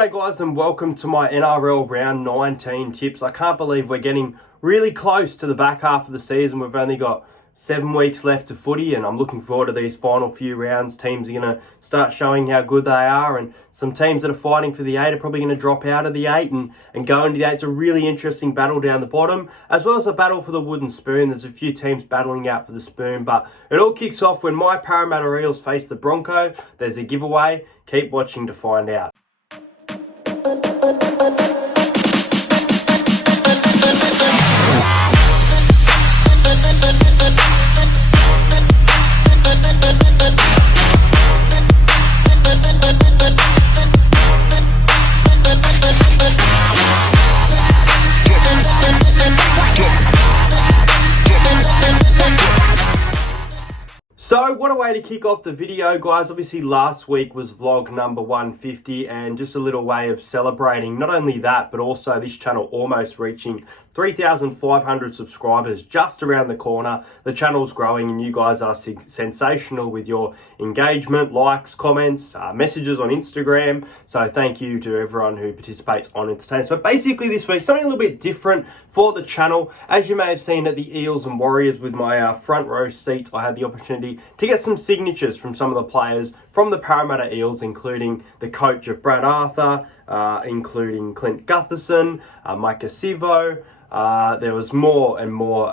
Hey guys, and welcome to my NRL round 19 tips. I can't believe we're getting really close to the back half of the season. We've only got 7 weeks left to footy, and I'm looking forward to these final few rounds. Teams are going to start showing how good they are, and some teams that are fighting for the 8 are probably going to drop out of the 8 and go into the 8. It's a really interesting battle down the bottom, as well as a battle for the wooden spoon. There's a few teams battling out for the spoon, but it all kicks off when my Parramatta Eels face the Broncos. There's a giveaway. Keep watching to find out. So what a way to kick off the video, guys. Obviously last week was vlog number 150, and just a little way of celebrating not only that, but also this channel almost reaching 3,500 subscribers just around the corner. The channel's growing and you guys are sensational with your engagement, likes, comments, messages on Instagram. So thank you to everyone who participates on Entertainment. But basically this week, something a little bit different for the channel. As you may have seen at the Eels and Warriors with my front row seats, I had the opportunity to get some signatures from some of the players from the Parramatta Eels, including the coach of Brad Arthur, including Clint Gutherson, Micah Sivo. There was more and more.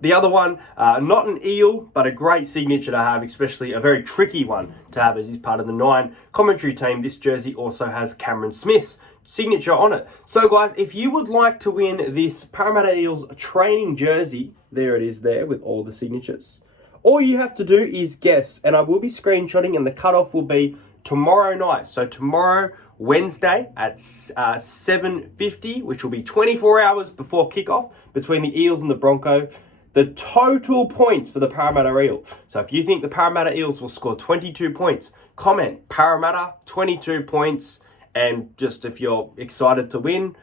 The other one, not an eel, but a great signature to have, especially a very tricky one to have as he's part of the 9 commentary team. This jersey also has Cameron Smith's signature on it. So guys, if you would like to win this Parramatta Eels training jersey, there it is there with all the signatures. All you have to do is guess, and I will be screenshotting, and the cutoff will be tomorrow night. So tomorrow, Wednesday at 7:50, which will be 24 hours before kickoff between the Eels and the Broncos, the total points for the Parramatta Eels. So if you think the Parramatta Eels will score 22 points, comment Parramatta 22 points. And just if you're excited to win,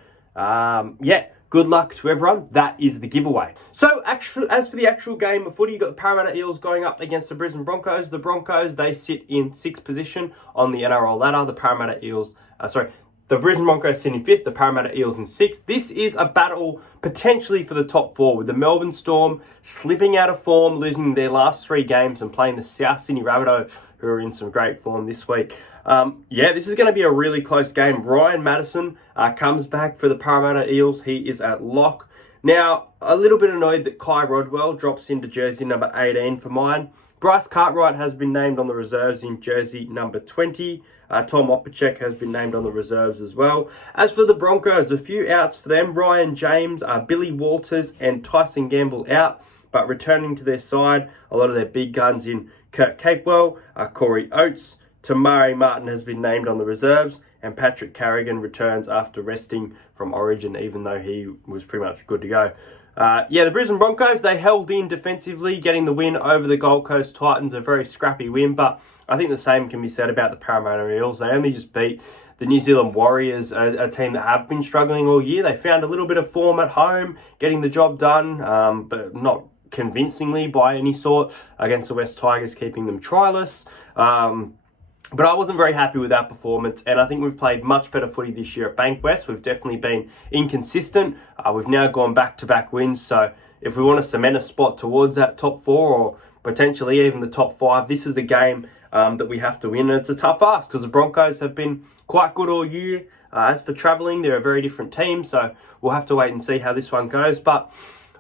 good luck to everyone. That is the giveaway. So as for the actual game of footy, you've got the Parramatta Eels going up against the Brisbane Broncos. The Broncos, they sit in 6th position on the NRL ladder. The Brisbane Broncos sit in 5th, the Parramatta Eels in 6th. This is a battle potentially for the top 4, with the Melbourne Storm slipping out of form, losing their last 3 games and playing the South Sydney Rabbitohs, who are in some great form this week. This is going to be a really close game. Ryan Madison comes back for the Parramatta Eels. He is at lock. Now, a little bit annoyed that Kai Rodwell drops into jersey number 18 for mine. Bryce Cartwright has been named on the reserves in jersey number 20. Tom Opacek has been named on the reserves as well. As for the Broncos, a few outs for them. Ryan James, Billy Walters and Tyson Gamble out, but returning to their side, a lot of their big guns in Kurt Capewell, Corey Oates. Tamari Martin has been named on the reserves, and Patrick Carrigan returns after resting from Origin, even though he was pretty much good to go. The Brisbane Broncos, they held in defensively, getting the win over the Gold Coast Titans, a very scrappy win, but I think the same can be said about the Parramatta Eels. They only just beat the New Zealand Warriors, a team that have been struggling all year. They found a little bit of form at home, getting the job done, but not convincingly by any sort, against the West Tigers, keeping them tryless. But I wasn't very happy with that performance, and I think we've played much better footy this year at Bankwest. We've definitely been inconsistent. We've now gone back-to-back wins, so if we want to cement a spot towards that top 4 or potentially even the top 5, this is the game that we have to win. And it's a tough ask because the Broncos have been quite good all year. As for travelling, they're a very different team, so we'll have to wait and see how this one goes. But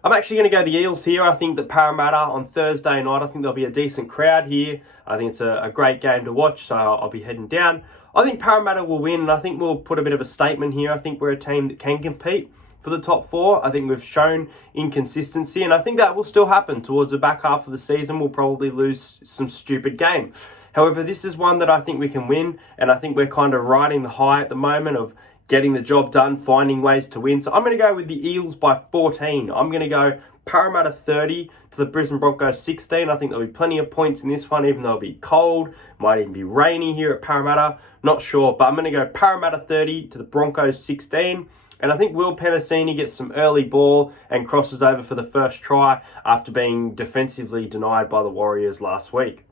I'm actually going to go the Eels here. I think that Parramatta on Thursday night, I think there'll be a decent crowd here. I think it's a great game to watch, so I'll be heading down. I think Parramatta will win, and I think we'll put a bit of a statement here. I think we're a team that can compete for the top 4. I think we've shown inconsistency, and I think that will still happen towards the back half of the season. We'll probably lose some stupid games. However, this is one that I think we can win, and I think we're kind of riding the high at the moment of getting the job done, finding ways to win. So I'm going to go with the Eels by 14. I'm going to go Parramatta 30 to the Brisbane Broncos 16. I think there'll be plenty of points in this one, even though it'll be cold. Might even be rainy here at Parramatta. Not sure, but I'm going to go Parramatta 30 to the Broncos 16. And I think Will Penasini gets some early ball and crosses over for the first try after being defensively denied by the Warriors last week.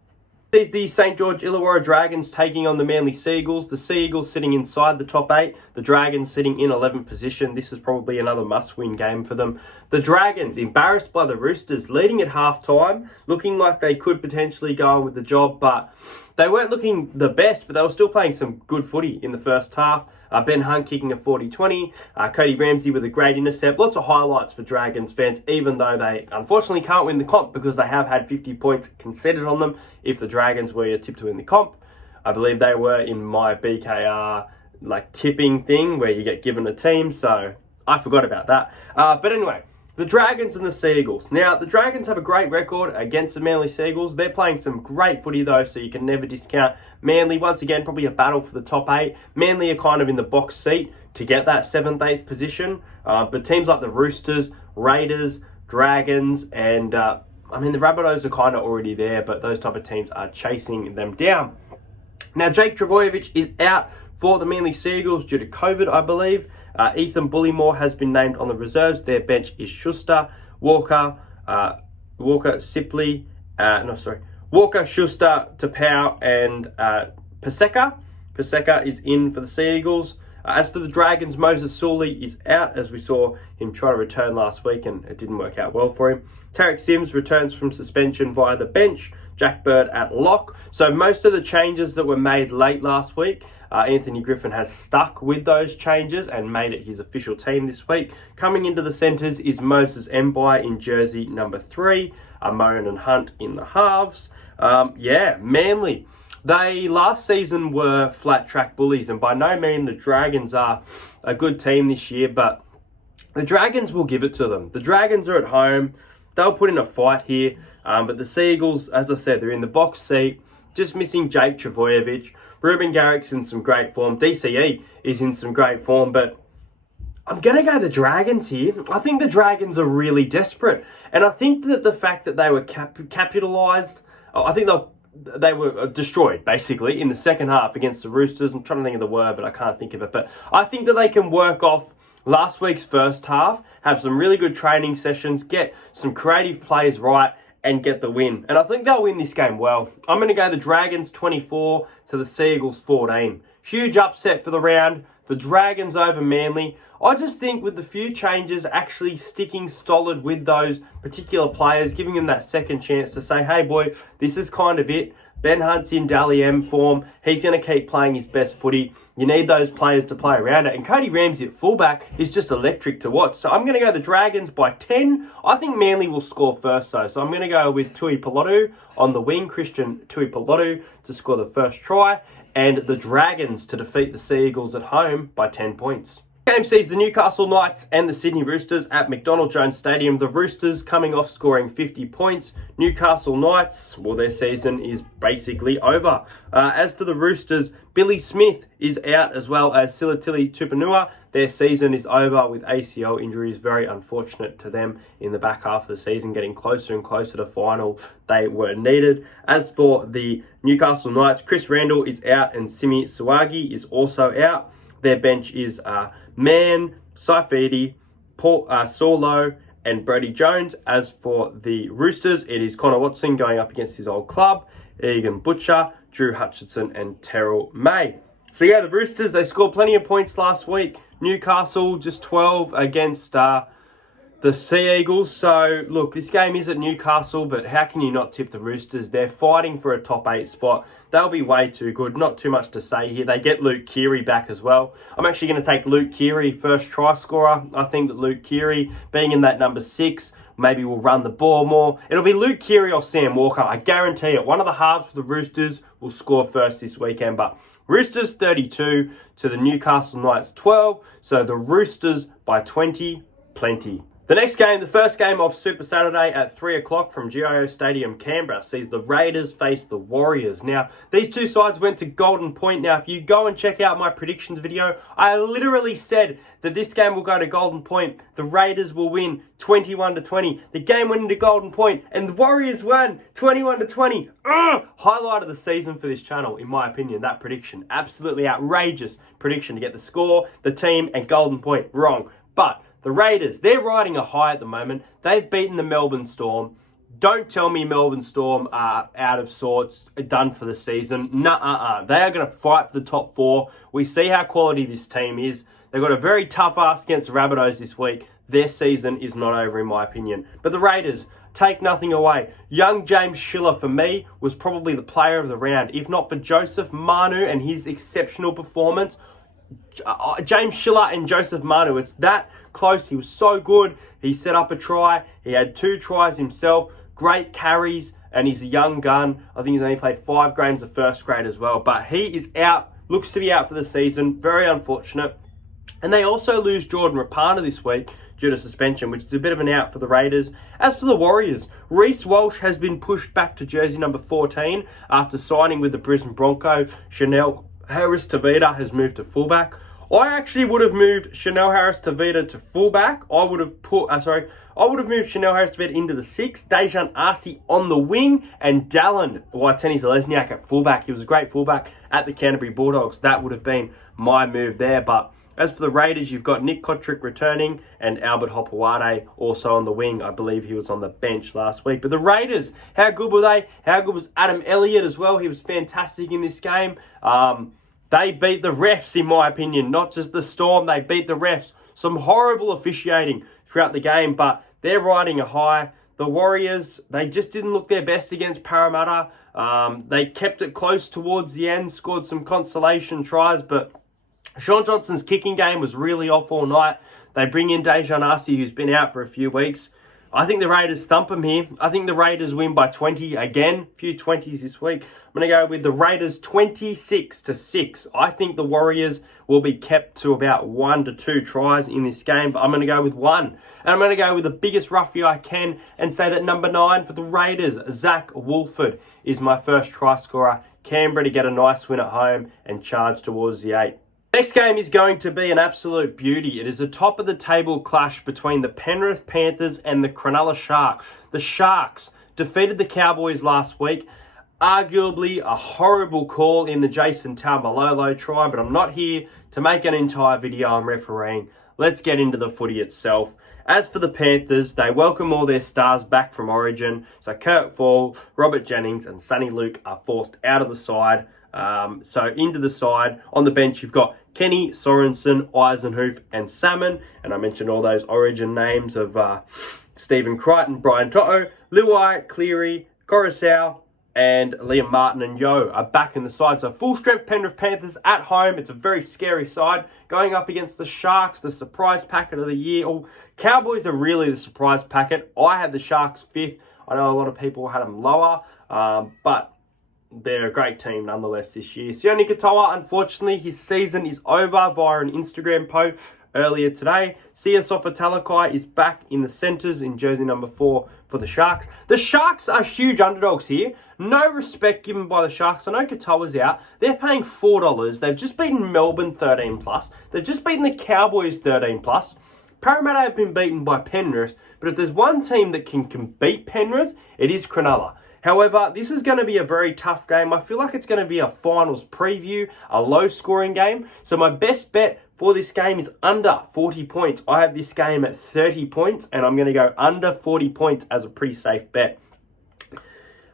There's the St. George Illawarra Dragons taking on the Manly Seagulls. The Seagulls sitting inside the top 8. The Dragons sitting in 11th position. This is probably another must-win game for them. The Dragons, embarrassed by the Roosters, leading at half-time, looking like they could potentially go on with the job, but they weren't looking the best, but they were still playing some good footy in the first half. Ben Hunt kicking a 40-20. Cody Ramsey with a great intercept. Lots of highlights for Dragons fans, even though they unfortunately can't win the comp because they have had 50 points conceded on them. If the Dragons were your tip to win the comp, I believe they were in my BKR tipping thing where you get given a team, so I forgot about that. But anyway, the Dragons and the Seagulls. Now, the Dragons have a great record against the Manly Seagulls. They're playing some great footy, though, so you can never discount Manly. Once again, probably a battle for the top 8. Manly are kind of in the box seat to get that 7th, 8th position. But teams like the Roosters, Raiders, Dragons, and the Rabbitohs are kind of already there, but those type of teams are chasing them down. Now, Jake Trbojevic is out for the Manly Seagulls due to COVID, I believe. Ethan Bullymore has been named on the reserves. Their bench is Schuster, Walker, Schuster, Tapau, and Paseka. Paseka is in for the Seagulls. As for the Dragons, Moses Sully is out, as we saw him try to return last week and it didn't work out well for him. Tarek Sims returns from suspension via the bench. Jack Bird at lock. So most of the changes that were made late last week, Anthony Griffin has stuck with those changes and made it his official team this week. Coming into the centres is Moses Mbai in jersey number 3, Moan and Hunt in the halves. Manly. They last season were flat track bullies, and by no means the Dragons are a good team this year, but the Dragons will give it to them. The Dragons are at home. They'll put in a fight here, but the Seagulls, as I said, they're in the box seat, just missing Jake Trbojevic. Ruben Garrick's in some great form. DCE is in some great form, but I'm going to go the Dragons here. I think the Dragons are really desperate. And I think that the fact that they were capitalised, I think they were destroyed, basically, in the second half against the Roosters. I'm trying to think of the word, but I can't think of it. But I think that they can work off last week's first half, have some really good training sessions, get some creative plays right, and get the win. And I think they'll win this game well. I'm going to go the Dragons 24 to the Seagulls 14. Huge upset for the round. The Dragons over Manly. I just think with the few changes, actually sticking solid with those particular players, giving them that second chance to say, hey boy, this is kind of it. Ben Hunt's in Dally M form. He's going to keep playing his best footy. You need those players to play around it. And Cody Ramsey at fullback is just electric to watch. So I'm going to go the Dragons by 10. I think Manly will score first though. So I'm going to go with Tui Pelotu on the wing. Christian Tui Pelotu to score the first try. And the Dragons to defeat the Seagulls at home by 10 points. Game sees the Newcastle Knights and the Sydney Roosters at McDonald Jones Stadium. The Roosters coming off scoring 50 points. Newcastle Knights, well, their season is basically over. As for the Roosters, Billy Smith is out as well as Silatili Tupanua. Their season is over with ACL injuries. Very unfortunate to them in the back half of the season, getting closer and closer to final they were needed. As for the Newcastle Knights, Chris Randall is out and Simi Suwagi is also out. Their bench is Mann, Saifidi, Paul Saulo, and Brody Jones. As for the Roosters, it is Connor Watson going up against his old club, Egan Butcher, Drew Hutchinson, and Terrell May. So yeah, the Roosters, they scored plenty of points last week. Newcastle just 12 against the Sea Eagles. So look, this game is at Newcastle, but how can you not tip the Roosters? They're fighting for a top 8 spot. They'll be way too good. Not too much to say here. They get Luke Keary back as well. I'm actually going to take Luke Keary, first try scorer. I think that Luke Keary, being in that number 6, maybe will run the ball more. It'll be Luke Keary or Sam Walker. I guarantee it. One of the halves for the Roosters will score first this weekend. But Roosters 32 to the Newcastle Knights 12. So the Roosters by 20, plenty. The next game, the first game of Super Saturday at 3 o'clock from GIO Stadium, Canberra, sees the Raiders face the Warriors. Now, these two sides went to Golden Point. Now, if you go and check out my predictions video, I literally said that this game will go to Golden Point. The Raiders will win 21-20. The game went into Golden Point, and the Warriors won 21-20. Highlight of the season for this channel, in my opinion, that prediction. Absolutely outrageous prediction to get the score, the team, and Golden Point wrong. But the Raiders, they're riding a high at the moment. They've beaten the Melbourne Storm. Don't tell me Melbourne Storm are out of sorts, done for the season. Nuh-uh. They are going to fight for the top 4. We see how quality this team is. They've got a very tough ask against the Rabbitohs this week. Their season is not over, in my opinion. But the Raiders, take nothing away. Young James Schiller, for me, was probably the player of the round. If not for Joseph Manu and his exceptional performance, James Schiller and Joseph Manu, it's that close. He was so good. He set up a try. He had 2 tries himself. Great carries, and he's a young gun. I think he's only played 5 games of first grade as well. But he is out, looks to be out for the season. Very unfortunate. And they also lose Jordan Rapana this week due to suspension, which is a bit of an out for the Raiders. As for the Warriors, Reece Walsh has been pushed back to jersey number 14 after signing with the Brisbane Broncos. Chanel Harris-Tavita has moved to fullback. I actually would have moved Chanel Harris-Tavita to fullback. I would have moved Chanel Harris-Tavita into the 6, Dejan Arce on the wing, and Dallin Waiteni-Zelezniak at fullback. He was a great fullback at the Canterbury Bulldogs. That would have been my move there. But as for the Raiders, you've got Nick Kotrick returning and Albert Hopewade also on the wing. I believe he was on the bench last week. But the Raiders, how good were they? How good was Adam Elliott as well? He was fantastic in this game. They beat the refs, in my opinion, not just the Storm. They beat the refs. Some horrible officiating throughout the game, but they're riding a high. The Warriors, they just didn't look their best against Parramatta. They kept it close towards the end, scored some consolation tries, but Sean Johnson's kicking game was really off all night. They bring in Dejan Arce, who's been out for a few weeks. I think the Raiders thump them here. I think the Raiders win by 20 again. A few 20s this week. I'm going to go with the Raiders 26-6. I think the Warriors will be kept to about 1 to 2 tries in this game, but I'm going to go with 1. And I'm going to go with the biggest roughie I can and say that number 9 for the Raiders, Zach Woolford, is my first try scorer. Canberra to get a nice win at home and charge towards the 8. Next game is going to be an absolute beauty. It is a top-of-the-table clash between the Penrith Panthers and the Cronulla Sharks. The Sharks defeated the Cowboys last week. Arguably a horrible call in the Jason Taumalolo try, but I'm not here to make an entire video on refereeing. Let's get into the footy itself. As for the Panthers, they welcome all their stars back from Origin. So Kurt Fall, Robert Jennings and Sonny Luke are forced out of the side. So into the side, on the bench, you've got Kenny, Sorensen, Eisenhuth, and Salmon. And I mentioned all those Origin names of Stephen Crichton, Brian Toto, Luai, Cleary, Coruscant, and Liam Martin and Yo are back in the side. So full strength Penrith Panthers at home. It's a very scary side going up against the Sharks, the surprise packet of the year. Cowboys are really the surprise packet. I had the Sharks 5th. I know a lot of people had them lower, but they're a great team nonetheless this year. Sione Katoa, unfortunately, his season is over via an Instagram post earlier today. Siasofa Talakai is back in the centres in jersey number 4 for the Sharks. The Sharks are huge underdogs here. No respect given by the Sharks. I know Katoa's out. They're paying $4. They've just beaten Melbourne 13+. They've just beaten the Cowboys 13+. Parramatta have been beaten by Penrith, but if there's one team that can beat Penrith, it is Cronulla. However, this is going to be a very tough game. I feel like it's going to be a finals preview, a low-scoring game. So my best bet for this game is under 40 points. I have this game at 30 points, and I'm going to go under 40 points as a pretty safe bet.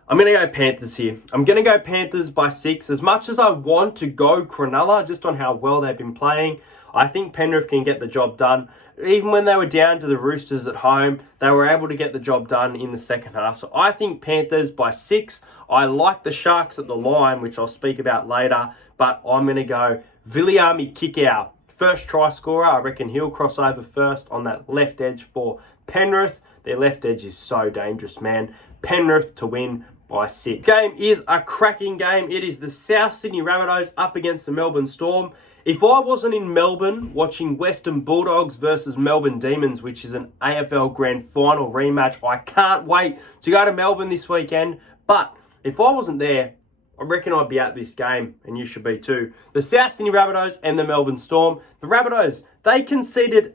I'm going to go Panthers here. I'm going to go Panthers by 6. As much as I want to go Cronulla, just on how well they've been playing, I think Penrith can get the job done. Even when they were down to the Roosters at home, they were able to get the job done in the second half. So I think Panthers by 6. I like the Sharks at the line, which I'll speak about later. But I'm going to go Viliami Kikau. First try scorer. I reckon he'll cross over first on that left edge for Penrith. Their left edge is so dangerous, man. Penrith to win by 6. Game is a cracking game. It is the South Sydney Rabbitohs up against the Melbourne Storm. If I wasn't in Melbourne watching Western Bulldogs versus Melbourne Demons, which is an AFL Grand Final rematch, I can't wait to go to Melbourne this weekend. But if I wasn't there, I reckon I'd be at this game, and you should be too. The South Sydney Rabbitohs and the Melbourne Storm. The Rabbitohs, they conceded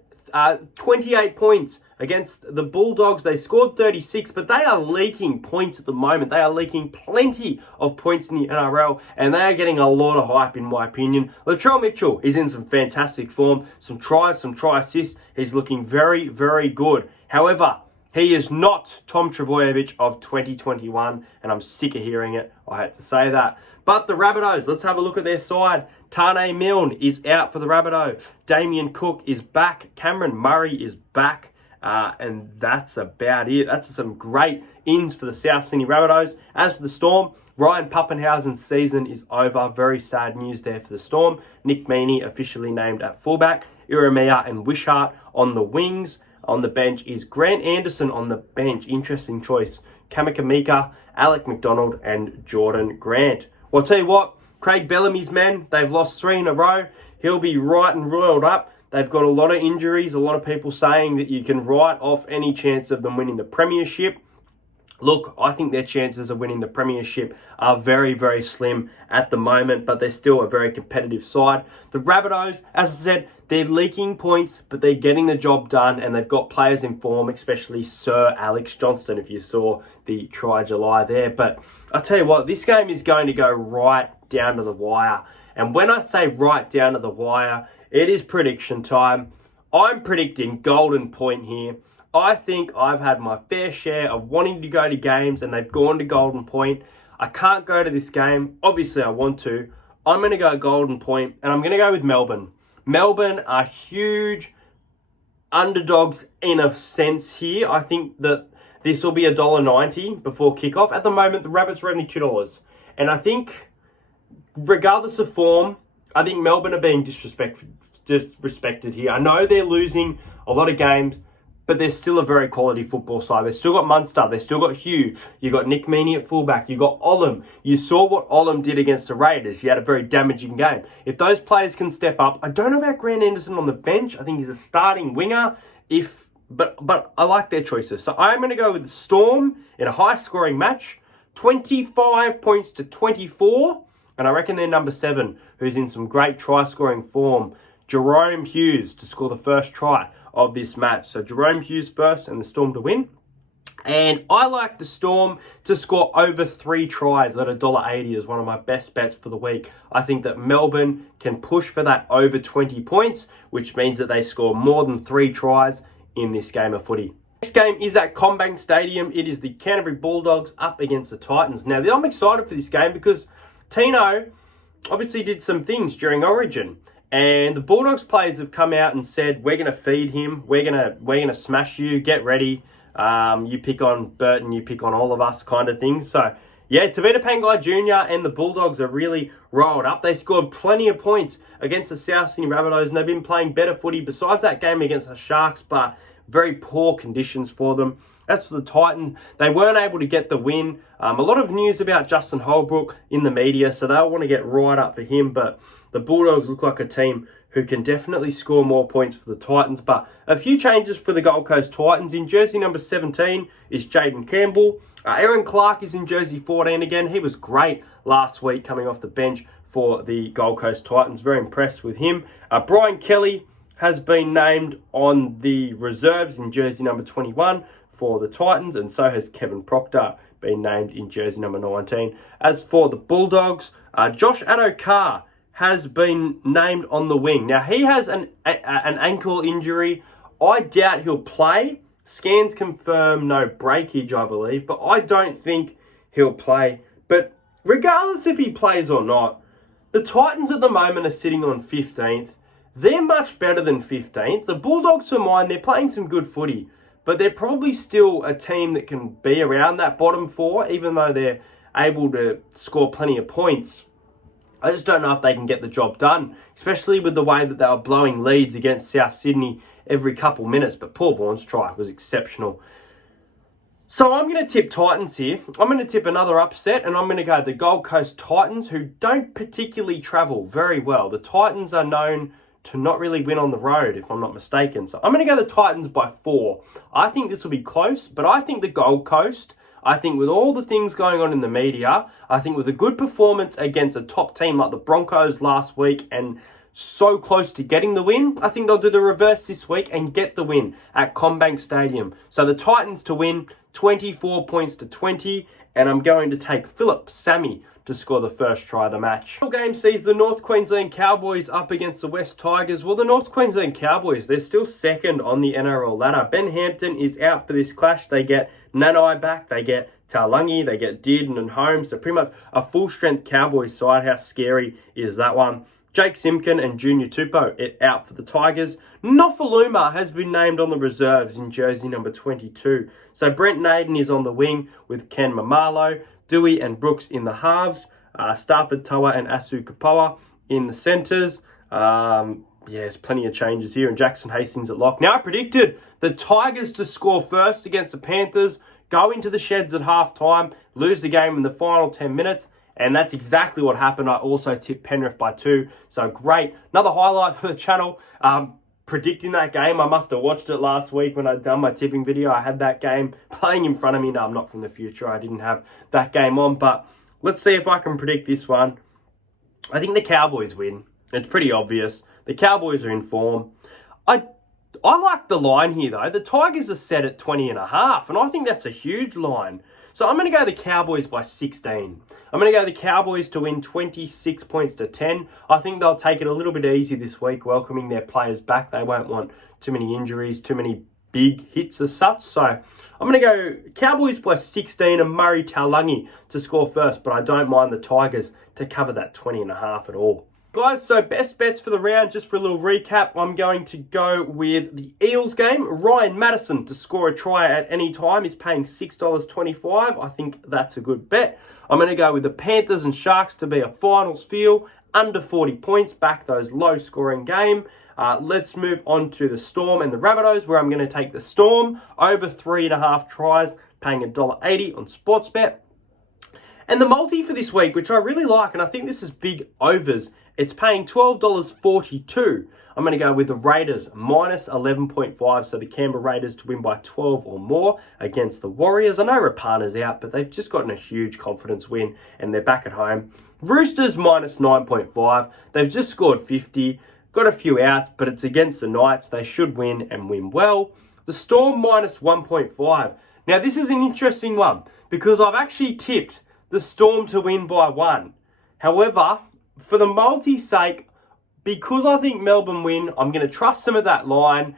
28 points against the Bulldogs. They scored 36, but they are leaking points at the moment. They are leaking plenty of points in the NRL, and they are getting a lot of hype, in my opinion. Latrell Mitchell is in some fantastic form. Some tries, some try assists. He's looking very, very good. However, He is not Tom Trbojevic of 2021, and I'm sick of hearing it. I had to say that. But the Rabbitohs, let's have a look at their side. Tane Milne is out for the Rabbitohs. Damien Cook is back. Cameron Murray is back. And that's about it. That's some great ins for the South Sydney Rabbitohs. As for the Storm, Ryan Pappenhausen's season is over. Very sad news there for the Storm. Nick Meaney officially named at fullback. Iramia and Wishart on the wings. On the bench is Grant Anderson on the bench. Interesting choice. Kamakamika, Alec McDonald, and Jordan Grant. Well, I'll tell you what, Craig Bellamy's men, they've lost 3 in a row. He'll be right and roiled up. They've got a lot of injuries, a lot of people saying that you can write off any chance of them winning the premiership. Look, I think their chances of winning the premiership are very, very slim at the moment, but they're still a very competitive side. The Rabbitohs, as I said, they're leaking points, but they're getting the job done, and they've got players in form, especially Sir Alex Johnston, if you saw the try July there. But I'll tell you what, this game is going to go right down to the wire. And when I say right down to the wire, it is prediction time. I'm predicting Golden Point here. I think I've had my fair share of wanting to go to games, and they've gone to Golden Point. I can't go to this game. Obviously, I want to. I'm going to go Golden Point, and I'm going to go with Melbourne. Melbourne are huge underdogs in a sense here. I think that this will be $1.90 before kickoff. At the moment, the Rabbits are only $2. And I think, regardless of form, I think Melbourne are being disrespected here. I know they're losing a lot of games, but they're still a very quality football side. They've still got Munster. They've still got Hugh. You got Nick Meaney at fullback. You got Olam. You saw what Olam did against the Raiders. He had a very damaging game. If those players can step up, I don't know about Grant Anderson on the bench. I think he's a starting winger. But I like their choices. So I'm going to go with the Storm in a high-scoring match, 25 points to 24. And I reckon they're number 7, who's in some great try-scoring form. Jerome Hughes to score the first try of this match. So Jerome Hughes first and the Storm to win. And I like the Storm to score over 3 tries at $1.80 as one of my best bets for the week. I think that Melbourne can push for that over 20 points, which means that they score more than 3 tries in this game of footy. Next game is at CommBank Stadium. It is the Canterbury Bulldogs up against the Titans. Now, I'm excited for this game because Tino obviously did some things during Origin. And the Bulldogs players have come out and said, we're going to feed him. We're going to smash you. Get ready. You pick on Burton. You pick on all of us kind of things. So, yeah, Tavita Pangai Jr. and the Bulldogs are really rolled up. They scored plenty of points against the South Sydney Rabbitohs, and they've been playing better footy besides that game against the Sharks, but very poor conditions for them. As for the Titans, they weren't able to get the win. A lot of news about Justin Holbrook in the media, so they'll want to get right up for him. But the Bulldogs look like a team who can definitely score more points for the Titans. But a few changes for the Gold Coast Titans. In jersey number 17 is Jaden Campbell. Aaron Clark is in jersey 14 again. He was great last week coming off the bench for the Gold Coast Titans. Very impressed with him. Brian Kelly has been named on the reserves in jersey number 21 for the Titans, and so has Kevin Proctor been named in jersey number 19. As for the Bulldogs, Josh Addo-Carr has been named on the wing. Now, he has an ankle injury. I doubt he'll play. Scans confirm no breakage, I believe, but I don't think he'll play. But regardless if he plays or not, the Titans at the moment are sitting on 15th. They're much better than 15th. The Bulldogs are mine. They're playing some good footy, but they're probably still a team that can be around that bottom 4, even though they're able to score plenty of points. I just don't know if they can get the job done, especially with the way that they were blowing leads against South Sydney every couple minutes. But Paul Vaughan's try was exceptional. So I'm going to tip Titans here. I'm going to tip another upset, and I'm going to go the Gold Coast Titans, who don't particularly travel very well. The Titans are known to not really win on the road, if I'm not mistaken. So I'm going to go the Titans by 4. I think this will be close, but I think the Gold Coast, I think with all the things going on in the media, I think with a good performance against a top team like the Broncos last week and so close to getting the win, I think they'll do the reverse this week and get the win at CommBank Stadium. So the Titans to win 24 points to 20, and I'm going to take Philip Sammy to score the first try of the match. The game sees the North Queensland Cowboys up against the West Tigers. Well, the North Queensland Cowboys, they're still second on the NRL ladder. Ben Hampton is out for this clash. They get Nanai back, they get Taulagi, they get Dearden and Holmes. So pretty much a full-strength Cowboys side. How scary is that one? Jake Simpkin and Junior Tupou out for the Tigers. Nofaluma has been named on the reserves in jersey number 22. So Brent Naden is on the wing with Ken Mamalo, Dewey and Brooks in the halves, Stafford Toa and Asu Kapoa in the centres. There's plenty of changes here, and Jackson Hastings at lock. Now, I predicted the Tigers to score first against the Panthers, go into the sheds at half-time, lose the game in the final 10 minutes, and that's exactly what happened. I also tipped Penrith by 2, so great. Another highlight for the channel, predicting that game. I must have watched it last week when I'd done my tipping video. I had that game playing in front of me. No, I'm not from the future. I didn't have that game on, but let's see if I can predict this one. I think the Cowboys win. It's pretty obvious. The Cowboys are in form. I like the line here, though. The Tigers are set at 20.5, and I think that's a huge line. So I'm going to go the Cowboys by 16. I'm going to go the Cowboys to win 26 points to 10. I think they'll take it a little bit easy this week, welcoming their players back. They won't want too many injuries, too many big hits as such. So I'm going to go Cowboys by 16 and Murray Taulagi to score first, but I don't mind the Tigers to cover that 20.5 at all. Guys, so best bets for the round, just for a little recap, I'm going to go with the Eels game. Ryan Madison to score a try at any time is paying $6.25. I think that's a good bet. I'm going to go with the Panthers and Sharks to be a finals feel, under 40 points, back those low-scoring game. Let's move on to the Storm and the Rabbitohs, where I'm going to take the Storm over 3.5 tries, paying $1.80 on Sportsbet. And the multi for this week, which I really like, and I think this is big overs, it's paying $12.42. I'm going to go with the Raiders minus 11.5. So the Canberra Raiders to win by 12 or more against the Warriors. I know Rapana's out, but they've just gotten a huge confidence win and they're back at home. Roosters minus 9.5. They've just scored 50. Got a few outs, but it's against the Knights. They should win and win well. The Storm minus 1.5. Now this is an interesting one because I've actually tipped the Storm to win by 1. However, for the multi's sake, because I think Melbourne win, I'm going to trust some of that line.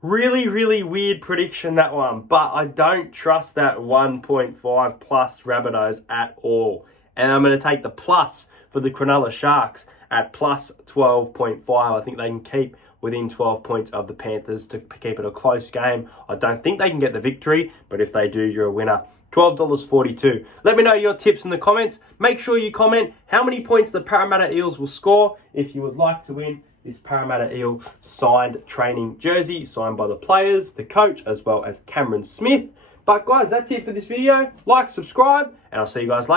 Really, really weird prediction, that one. But I don't trust that 1.5 plus Rabbitohs at all. And I'm going to take the plus for the Cronulla Sharks at plus 12.5. I think they can keep within 12 points of the Panthers to keep it a close game. I don't think they can get the victory, but if they do, you're a winner. $12.42. Let me know your tips in the comments. Make sure you comment how many points the Parramatta Eels will score if you would like to win this Parramatta Eel signed training jersey, signed by the players, the coach, as well as Cameron Smith. But guys, that's it for this video. Like, subscribe, and I'll see you guys later.